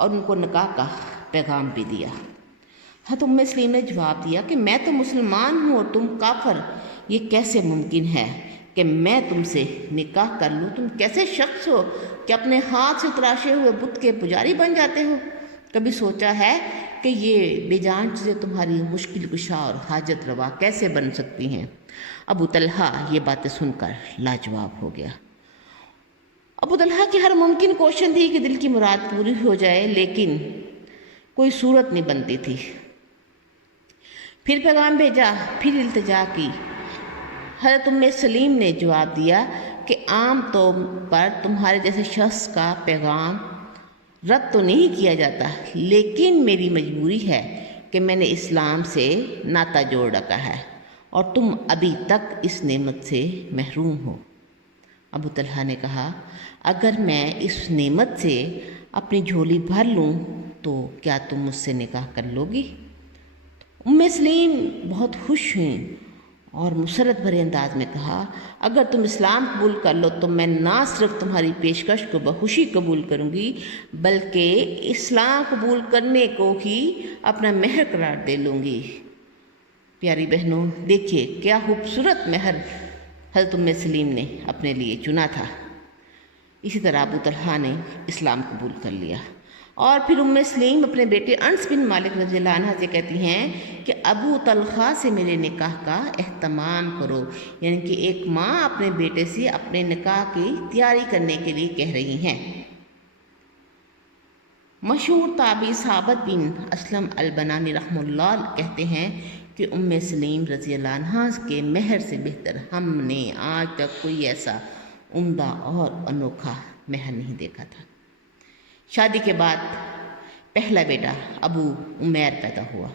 اور ان کو نکاح کا پیغام بھی دیا۔ حضرت ام سلیم نے جواب دیا کہ میں تو مسلمان ہوں اور تم کافر، یہ کیسے ممکن ہے کہ میں تم سے نکاح کر لوں؟ تم کیسے شخص ہو کہ اپنے ہاتھ سے تراشے ہوئے بت کے پجاری بن جاتے ہو؟ کبھی سوچا ہے کہ یہ بے جان چیزیں تمہاری مشکل کشا اور حاجت روا کیسے بن سکتی ہیں؟ ابو طلحہ یہ باتیں سن کر لاجواب ہو گیا۔ ابو طلحہ کی ہر ممکن کوشش تھی کہ دل کی مراد پوری ہو جائے، لیکن کوئی صورت نہیں بنتی تھی۔ پھر پیغام بھیجا، پھر التجا کی۔ حضرت ام سلیم نے جواب دیا کہ عام طور پر تمہارے جیسے شخص کا پیغام رد تو نہیں کیا جاتا، لیکن میری مجبوری ہے کہ میں نے اسلام سے ناطہ جوڑ رکھا ہے اور تم ابھی تک اس نعمت سے محروم ہو۔ ابو طلحہ نے کہا، اگر میں اس نعمت سے اپنی جھولی بھر لوں تو کیا تم مجھ سے نکاح کر لو گی؟ ام سلیم بہت خوش ہوئیں اور مسرت بھرے انداز میں کہا، اگر تم اسلام قبول کر لو تو میں نہ صرف تمہاری پیشکش کو بخوشی قبول کروں گی، بلکہ اسلام قبول کرنے کو ہی اپنا مہر قرار دے لوں گی۔ پیاری بہنوں، دیکھیے کیا خوبصورت مہر حضرت ام سلیم نے اپنے لیے چنا تھا۔ اسی طرح ابو طلحہ نے اسلام قبول کر لیا، اور پھر ام سلیم اپنے بیٹے انس بن مالک رضی اللہ عنہ سے کہتی ہیں کہ ابو طلحہ سے میرے نکاح کا اہتمام کرو، یعنی کہ ایک ماں اپنے بیٹے سے اپنے نکاح کی تیاری کرنے کے لیے کہہ رہی ہیں۔ مشہور تابعی ثابت بن اسلم البنانی رحمہ اللہ کہتے ہیں کہ ام سلیم رضی اللہ عنہ کے مہر سے بہتر ہم نے آج تک کوئی ایسا عمدہ اور انوکھا مہر نہیں دیکھا تھا۔ شادی کے بعد پہلا بیٹا ابو عمیر پیدا ہوا۔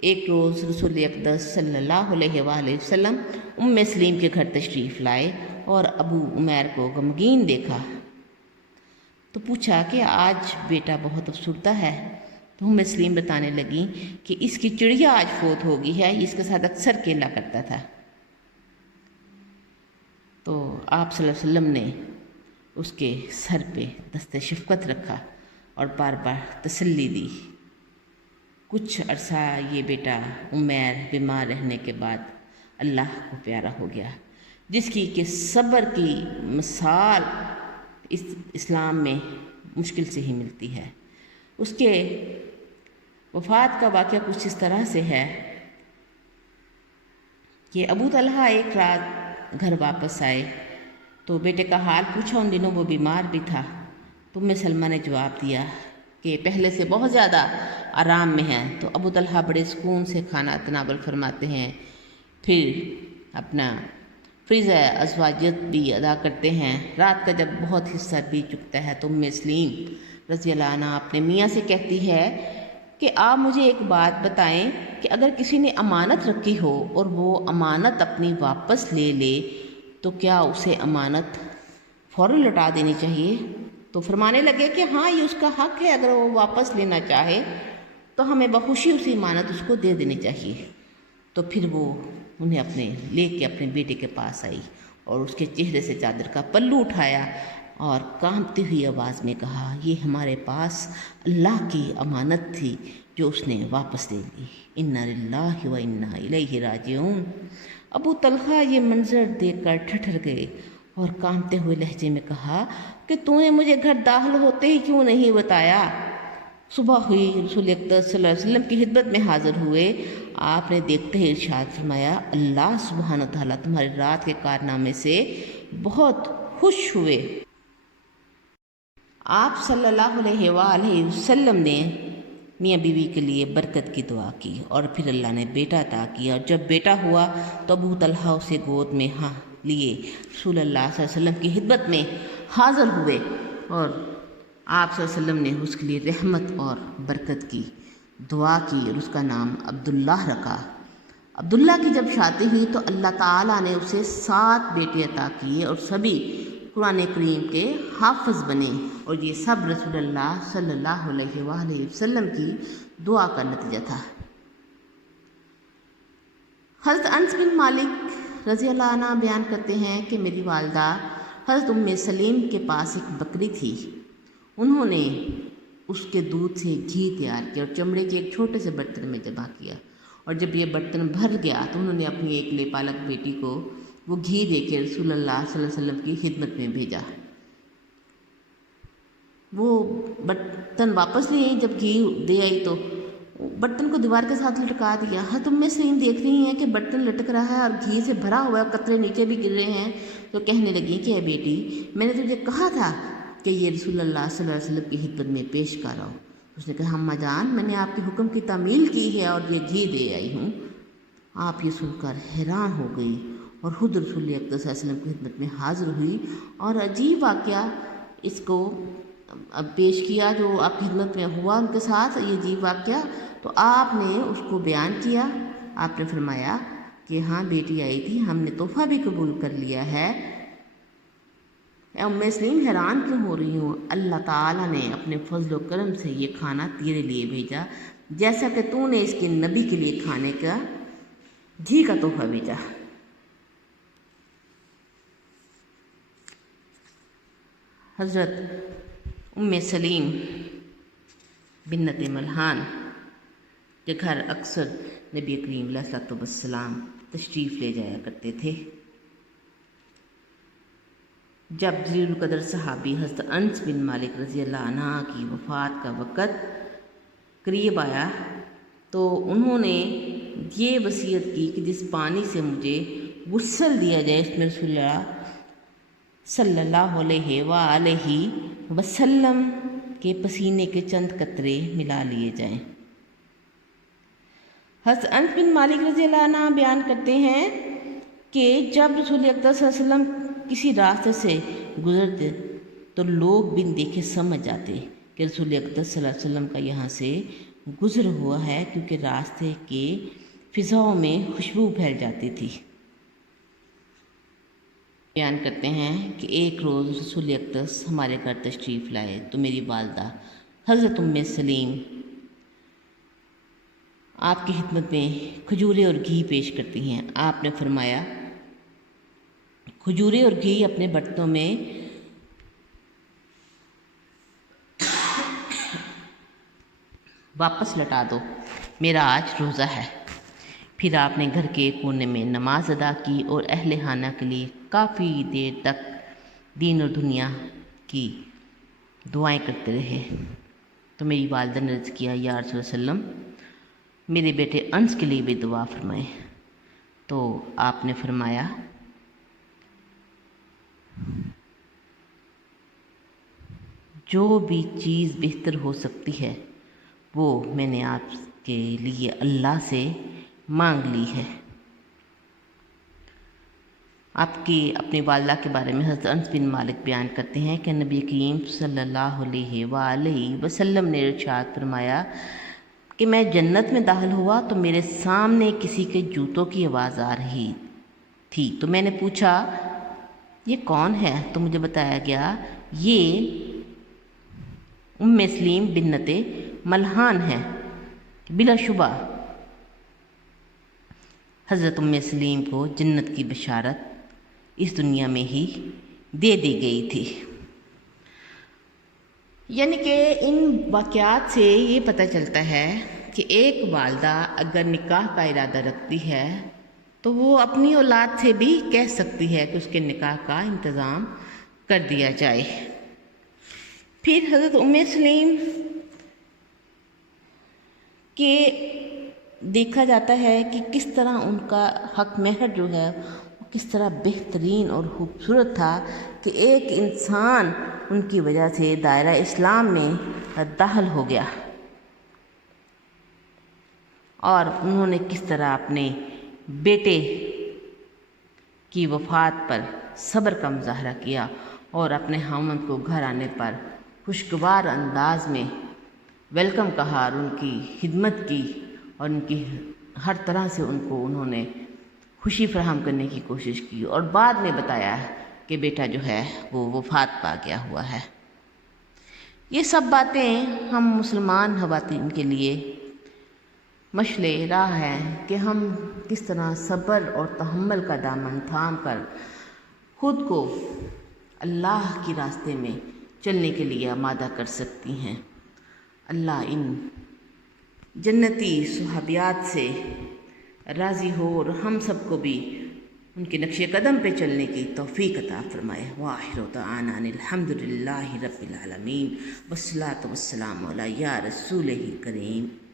ایک روز رسول اقدس صلی اللہ علیہ وآلہ وسلم ام سلیم کے گھر تشریف لائے اور ابو عمیر کو غمگین دیکھا تو پوچھا کہ آج بیٹا بہت افسردہ ہے۔ تو ام سلیم بتانے لگیں کہ اس کی چڑیا آج فوت ہو گئی ہے، اس کے ساتھ اکثر کھیلا کرتا تھا۔ تو آپ صلی اللہ علیہ وسلم نے اس کے سر پہ دست شفقت رکھا اور بار بار تسلی دی۔ کچھ عرصہ یہ بیٹا عمیر بیمار رہنے کے بعد اللہ کو پیارا ہو گیا، جس کی کہ صبر کی مثال اس اسلام میں مشکل سے ہی ملتی ہے۔ اس کے وفات کا واقعہ کچھ اس طرح سے ہے کہ ابو طلحہ ایک رات گھر واپس آئے تو بیٹے کا حال پوچھا، ان دنوں وہ بیمار بھی تھا۔ تو ام سلمہ نے جواب دیا کہ پہلے سے بہت زیادہ آرام میں ہیں۔ تو ابو طلحہ بڑے سکون سے کھانا تناول فرماتے ہیں، پھر اپنا فریض ازواجیت بھی ادا کرتے ہیں۔ رات کا جب بہت حصہ بیت چکتا ہے تو ام سلیم رضی اللہ عنہ اپنے میاں سے کہتی ہے کہ آپ مجھے ایک بات بتائیں کہ اگر کسی نے امانت رکھی ہو اور وہ امانت اپنی واپس لے لے تو کیا اسے امانت فوراً لوٹا دینی چاہیے؟ تو فرمانے لگے کہ ہاں، یہ اس کا حق ہے، اگر وہ واپس لینا چاہے تو ہمیں بخوشی اسی امانت اس کو دے دینی چاہیے۔ تو پھر وہ انہیں لے کے اپنے بیٹے کے پاس آئی اور اس کے چہرے سے چادر کا پلو اٹھایا اور کانپتی ہوئی آواز میں کہا، یہ ہمارے پاس اللہ کی امانت تھی جو اس نے واپس دے دی، انا للہ و انا الیہ راجعون۔ ابو طلحہ یہ منظر دیکھ کر ٹھٹھر گئے اور کانپتے ہوئے لہجے میں کہا کہ تو نے مجھے گھر داخل ہوتے ہی کیوں نہیں بتایا؟ صبح ہوئی، رسول اقدس صلی اللہ علیہ وسلم کی خدمت میں حاضر ہوئے۔ آپ نے دیکھتے ہی ارشاد فرمایا، اللہ سبحانہ وتعالیٰ تمہاری رات کے کارنامے سے بہت خوش ہوئے۔ آپ صلی اللہ علیہ وآلہ وسلم نے میاں بیوی کے لیے برکت کی دعا کی اور پھر اللہ نے بیٹا عطا کیا، اور جب بیٹا ہوا تو ابو طلحہ اسے گود میں لیے رسول اللہ صلی اللہ علیہ وسلم کی خدمت میں حاضر ہوئے، اور آپ صلی اللہ علیہ وسلم نے اس کے لیے رحمت اور برکت کی دعا کی اور اس کا نام عبداللہ رکھا۔ عبداللہ کی جب شادی ہوئی تو اللہ تعالیٰ نے اسے 7 بیٹے عطا کیے اور سبھی قرآن کریم کے حافظ بنے، اور یہ سب رسول اللہ صلی اللہ علیہ وآلہ وسلم کی دعا کا نتیجہ تھا۔ حضرت انس بن مالک رضی اللہ عنہ بیان کرتے ہیں کہ میری والدہ حضرت ام سلیم کے پاس ایک بکری تھی۔ انہوں نے اس کے دودھ سے گھی تیار کیا اور چمڑے کے ایک چھوٹے سے برتن میں جمع کیا، اور جب یہ برتن بھر گیا تو انہوں نے اپنی ایک لیپالک بیٹی کو وہ گھی دے کے رسول اللہ صلی اللہ علیہ وسلم کی خدمت میں بھیجا۔ وہ برتن واپس لے آئی، جب گھی دے آئی تو برتن کو دیوار کے ساتھ لٹکا دیا۔ حضرت ام سلیم دیکھ رہی ہیں کہ برتن لٹک رہا ہے اور گھی سے بھرا ہوا ہے، قطرے نیچے بھی گر رہے ہیں، تو کہنے لگی کہ اے بیٹی، میں نے تجھے کہا تھا کہ یہ رسول اللہ صلی اللہ علیہ وسلم کی خدمت میں پیش کرو۔ اس نے کہا اماں جان، میں نے آپ کے حکم کی تعمیل کی ہے اور یہ گھی دے آئی ہوں۔ آپ یہ سن کر حیران ہو گئی اور خود رسول اقدس صلی اللہ علیہ وسلم کی خدمت میں حاضر ہوئی اور عجیب واقعہ اس کو پیش کیا جو آپ کی خدمت میں ہوا ان کے ساتھ، یہ عجیب واقعہ۔ تو آپ نے اس کو بیان کیا۔ آپ نے فرمایا کہ ہاں بیٹی آئی تھی، ہم نے تحفہ بھی قبول کر لیا ہے۔ ام سلیم حیران کیوں ہو رہی ہوں؟ اللہ تعالیٰ نے اپنے فضل و کرم سے یہ کھانا تیرے لیے بھیجا، جیسا کہ تو نے اس کے نبی کے لیے کھانے کا گھی کا تحفہ بھیجا۔ حضرت ام سلیم بنت ملحان کے گھر اکثر نبی کریم علیہ الصلوۃ والسلام تشریف لے جایا کرتے تھے۔ جب جلیل القدر صحابی حضرت انس بن مالک رضی اللہ عنہ کی وفات کا وقت قریب آیا تو انہوں نے یہ وصیت کی کہ جس پانی سے مجھے غسل دیا جائے اس میں رسول اللہ صلی اللہ علیہ وآلہ وسلم کے پسینے کے چند قطرے ملا لیے جائیں۔ حضرت انس بن مالک رضی اللہ عنہ بیان کرتے ہیں کہ جب رسول اقدس صلی اللہ علیہ وسلم کسی راستے سے گزرتے تو لوگ بن دیکھے سمجھ جاتے کہ رسول اقدس صلی اللہ علیہ وسلم کا یہاں سے گزر ہوا ہے، کیونکہ راستے کے فضاؤں میں خوشبو پھیل جاتی تھی۔ بیان کرتے ہیں کہ ایک روز رسول اقدس ہمارے گھر تشریف لائے تو میری والدہ حضرت ام سلیم آپ کی خدمت میں کھجورے اور گھی پیش کرتی ہیں۔ آپ نے فرمایا کھجورے اور گھی اپنے برتنوں میں واپس لٹا دو، میرا آج روزہ ہے۔ پھر آپ نے گھر کے کونے میں نماز ادا کی اور اہل خانہ کے لیے کافی دیر تک دین اور دنیا کی دعائیں کرتے رہے۔ تو میری والدہ نے عرض کیا یا رسول اللہ صلی اللہ علیہ وسلم، میرے بیٹے انس کے لیے بھی دعا فرمائیں۔ تو آپ نے فرمایا جو بھی چیز بہتر ہو سکتی ہے وہ میں نے آپ کے لیے اللہ سے مانگ لی ہے۔ آپ کی اپنی والدہ کے بارے میں حضرت انس بن مالک بیان کرتے ہیں کہ نبی کریم صلی اللہ علیہ وآلہ وسلم نے ارشاد فرمایا کہ میں جنت میں داخل ہوا تو میرے سامنے کسی کے جوتوں کی آواز آ رہی تھی، تو میں نے پوچھا یہ کون ہے؟ تو مجھے بتایا گیا یہ ام سلیم بنت ملحان ہے۔ بلا شبہ حضرت ام سلیم کو جنت کی بشارت اس دنیا میں ہی دے دی گئی تھی۔ یعنی کہ ان واقعات سے یہ پتہ چلتا ہے کہ ایک والدہ اگر نکاح کا ارادہ رکھتی ہے تو وہ اپنی اولاد سے بھی کہہ سکتی ہے کہ اس کے نکاح کا انتظام کر دیا جائے۔ پھر حضرت ام سلیم کہ دیکھا جاتا ہے کہ کس طرح ان کا حق مہر جو ہے وہ کس طرح بہترین اور خوبصورت تھا کہ ایک انسان ان کی وجہ سے دائرہ اسلام میں داخل ہو گیا، اور انہوں نے کس طرح اپنے بیٹے کی وفات پر صبر کا مظاہرہ کیا اور اپنے خاوند کو گھر آنے پر خوشگوار انداز میں ویلکم کہا اور ان کی خدمت کی اور ان کی ہر طرح سے انہوں نے خوشی فراہم کرنے کی کوشش کی، اور بعد میں بتایا کہ بیٹا جو ہے وہ وفات پا گیا ہوا ہے۔ یہ سب باتیں ہم مسلمان خواتین کے لیے مشعل راہ ہے کہ ہم کس طرح صبر اور تحمل کا دامن تھام کر خود کو اللہ کے راستے میں چلنے کے لیے آمادہ کر سکتی ہیں۔ اللہ ان جنتی صحابیات سے راضی ہو اور ہم سب کو بھی ان کے نقش قدم پہ چلنے کی توفیق عطا فرمائے۔ وآخر دعوانا ان الحمد للہ رب العالمین، والصلاۃ والسلام علی یا رسولہ کریم۔